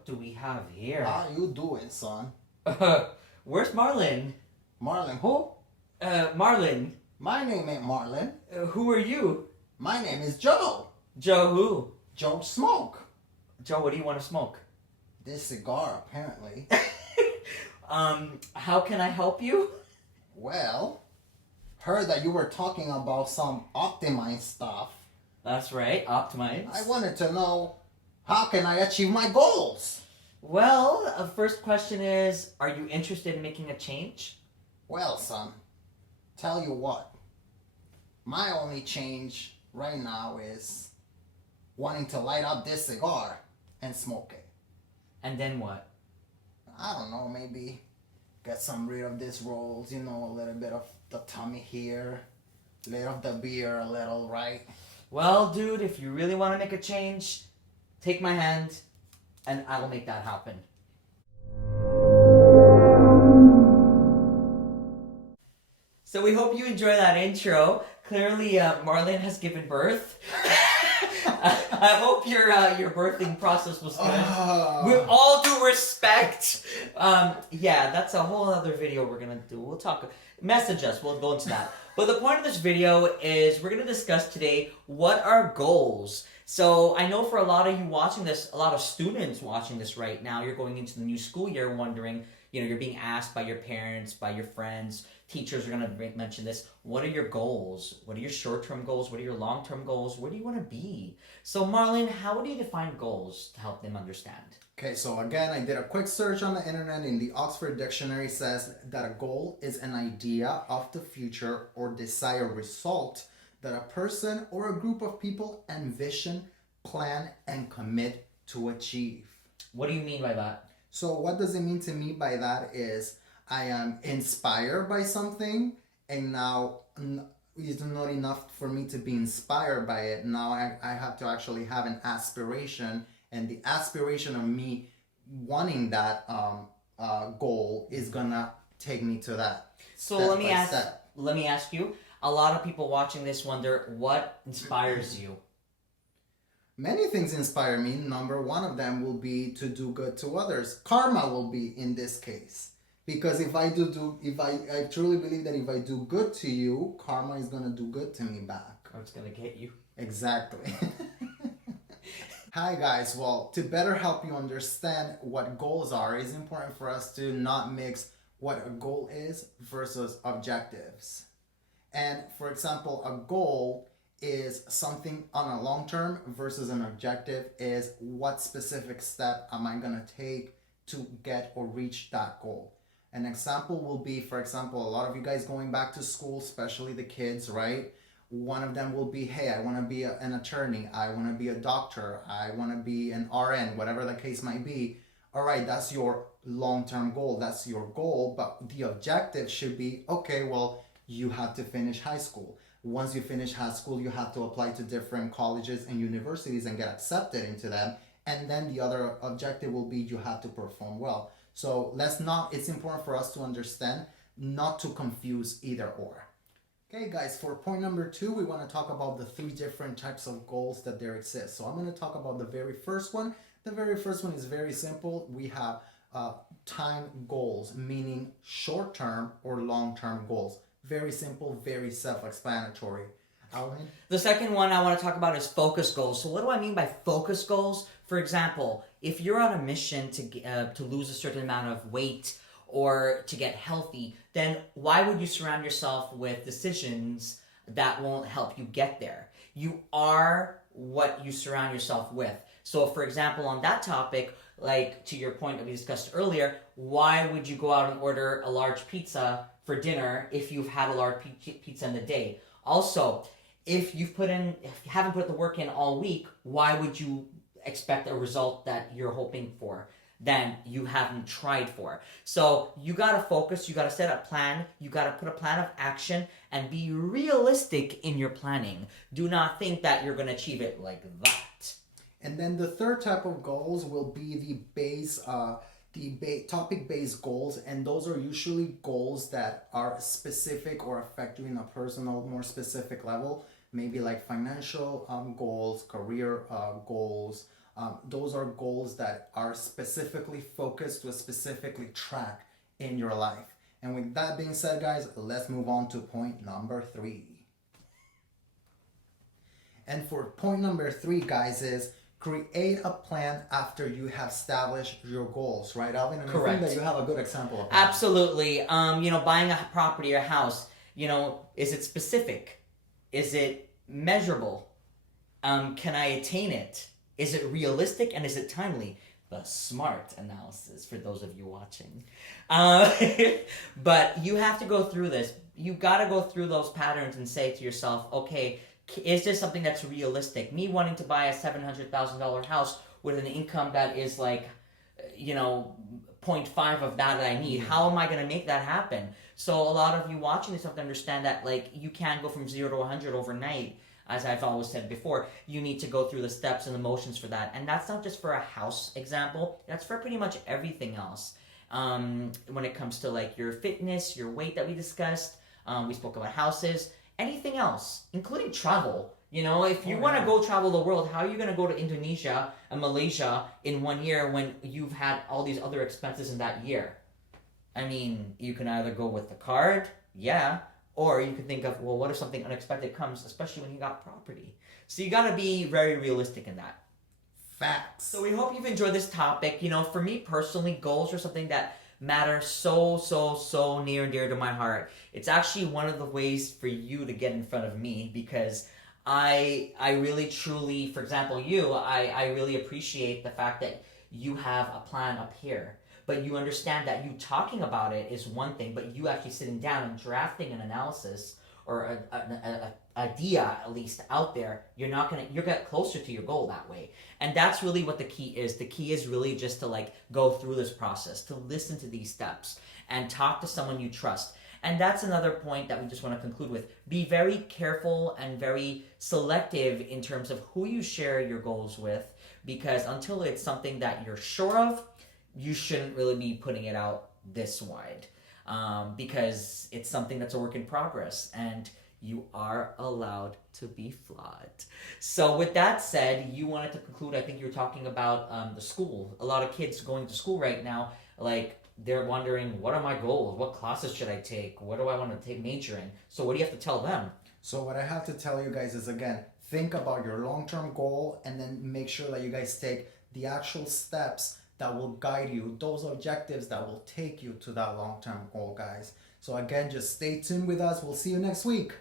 what do we have here? How you doing, son? Where's Marlon? Marlon who? Marlon, My name ain't Marlon. who are you? My name is Joe. Joe who? Joe Smoke. Joe, what do you want to smoke? This cigar, apparently. How can I help you? Well, heard that you were talking about some Optimize stuff. That's right, optimize. I wanted to know, how can I achieve my goals? Well, first question is, are you interested in making a change? Well, son, tell you what. My only change right now is wanting to light up this cigar and smoke it. And then what? I don't know, maybe get some rid of these rolls, you know, a little bit of the tummy here, rid of the beer a little, right? Well, dude, if you really want to make a change, take my hand and I will make that happen. So we hope you enjoy that intro. Clearly, Marlon has given birth. I hope your birthing process was good. With all due respect, yeah, that's a whole other video we're gonna do. We'll talk. Message us. We'll go into that. But the point of this video is we're gonna discuss today what are goals. So I know for a lot of you watching this, a lot of students watching this right now, you're going into the new school year wondering, you're being asked by your parents, by your friends, teachers are going to mention this. What are your goals? What are your short-term goals? What are your long-term goals? Where do you want to be? So Marlon, how do you define goals to help them understand? Okay, so again, I did a quick search on the internet in the Oxford Dictionary. Says that a goal is an idea of the future or desired result that a person or a group of people envision, plan, and commit to achieve. What do you mean by that? So what does it mean to me by that is I am inspired by something, and now it's not enough for me to be inspired by it. Now I have to actually have an aspiration, and the aspiration of me wanting that goal is gonna take me to that. So let me ask you. A lot of people watching this wonder what inspires you. Many things inspire me. Number one of them will be to do good to others. Karma will be in this case. Because if I truly believe that if I do good to you, karma is going to do good to me back. Or it's going to get you. Exactly. Hi guys. Well, to better help you understand what goals are, it's important for us to not mix what a goal is versus objectives. And for example, a goal is something on a long term versus an objective is what specific step am I going to take to get or reach that goal. An example will be, for example, a lot of you guys going back to school, especially the kids, right? One of them will be, hey, I want to be an attorney. I want to be a doctor. I want to be an RN, whatever the case might be. All right, that's your long-term goal. That's your goal. But the objective should be, okay, well, you have to finish high school. Once you finish high school, you have to apply to different colleges and universities and get accepted into them. And then the other objective will be you have to perform well. So it's important for us to understand not to confuse either or. Okay, guys, for point number 2, we want to talk about the 3 different types of goals that there exist. So I'm going to talk about the very first one. The very first one is very simple. We have time goals, meaning short-term or long-term goals. Very simple, very self-explanatory. Alvin? The second one I want to talk about is focus goals. So what do I mean by focus goals? For example, if you're on a mission to lose a certain amount of weight or to get healthy, then why would you surround yourself with decisions that won't help you get there? You are what you surround yourself with. So for example, on that topic, like to your point that we discussed earlier, why would you go out and order a large pizza for dinner if you've had a large pizza in the day? Also, if you haven't put the work in all week, why would you expect a result that you're hoping for then you haven't tried for? So you got to focus, you got to set a plan, you got to put a plan of action and be realistic in your planning. Do not think that you're going to achieve it like that. And then the third type of goals will be topic-based goals, and those are usually goals that are specific or affect you in a personal, more specific level, maybe like financial goals, career goals, Those are goals that are specifically focused to a specifically track in your life. And with that being said, guys, let's move on to point number 3. And for point number 3, guys, is create a plan after you have established your goals, right, Alvin? And I Correct. think that you have a good example of that. Absolutely. Buying a property or a house, is it specific? Is it measurable? Can I attain it? Is it realistic and is it timely? The SMART analysis for those of you watching. But you have to go through this. You got to go through those patterns and say to yourself, okay, is this something that's realistic? Me wanting to buy a $700,000 house with an income that is like, 0.5 of that I need. How am I going to make that happen? So a lot of you watching this have to understand that you can't go from 0 to 100 overnight. As I've always said before, you need to go through the steps and the motions for that. And that's not just for a house example. That's for pretty much everything else. When it comes to your fitness, your weight that we discussed, we spoke about houses, anything else, including travel. If you want to go travel the world, how are you going to go to Indonesia and Malaysia in 1 year when you've had all these other expenses in that year? I mean, you can either go with the card, or you could think of, well, what if something unexpected comes, especially when you got property? So you got to be very realistic in that. Facts. So we hope you've enjoyed this topic. For me personally, goals are something that matter so near and dear to my heart. It's actually one of the ways for you to get in front of me, because I really truly, for example, I really appreciate the fact that you have a plan up here. But you understand that you talking about it is one thing, but you actually sitting down and drafting an analysis or an idea at least out there, you'll get closer to your goal that way. And that's really what the key is. The key is really just to go through this process, to listen to these steps and talk to someone you trust. And that's another point that we just want to conclude with. Be very careful and very selective in terms of who you share your goals with, because until it's something that you're sure of, you shouldn't really be putting it out this wide, because it's something that's a work in progress and you are allowed to be flawed. So with that said, you wanted to conclude, I think you were talking about the school. A lot of kids going to school right now, they're wondering, what are my goals? What classes should I take? What do I want to major in? So what do you have to tell them? So what I have to tell you guys is, again, think about your long-term goal and then make sure that you guys take the actual steps that will guide you, those objectives that will take you to that long-term goal, guys. So again, just stay tuned with us. We'll see you next week.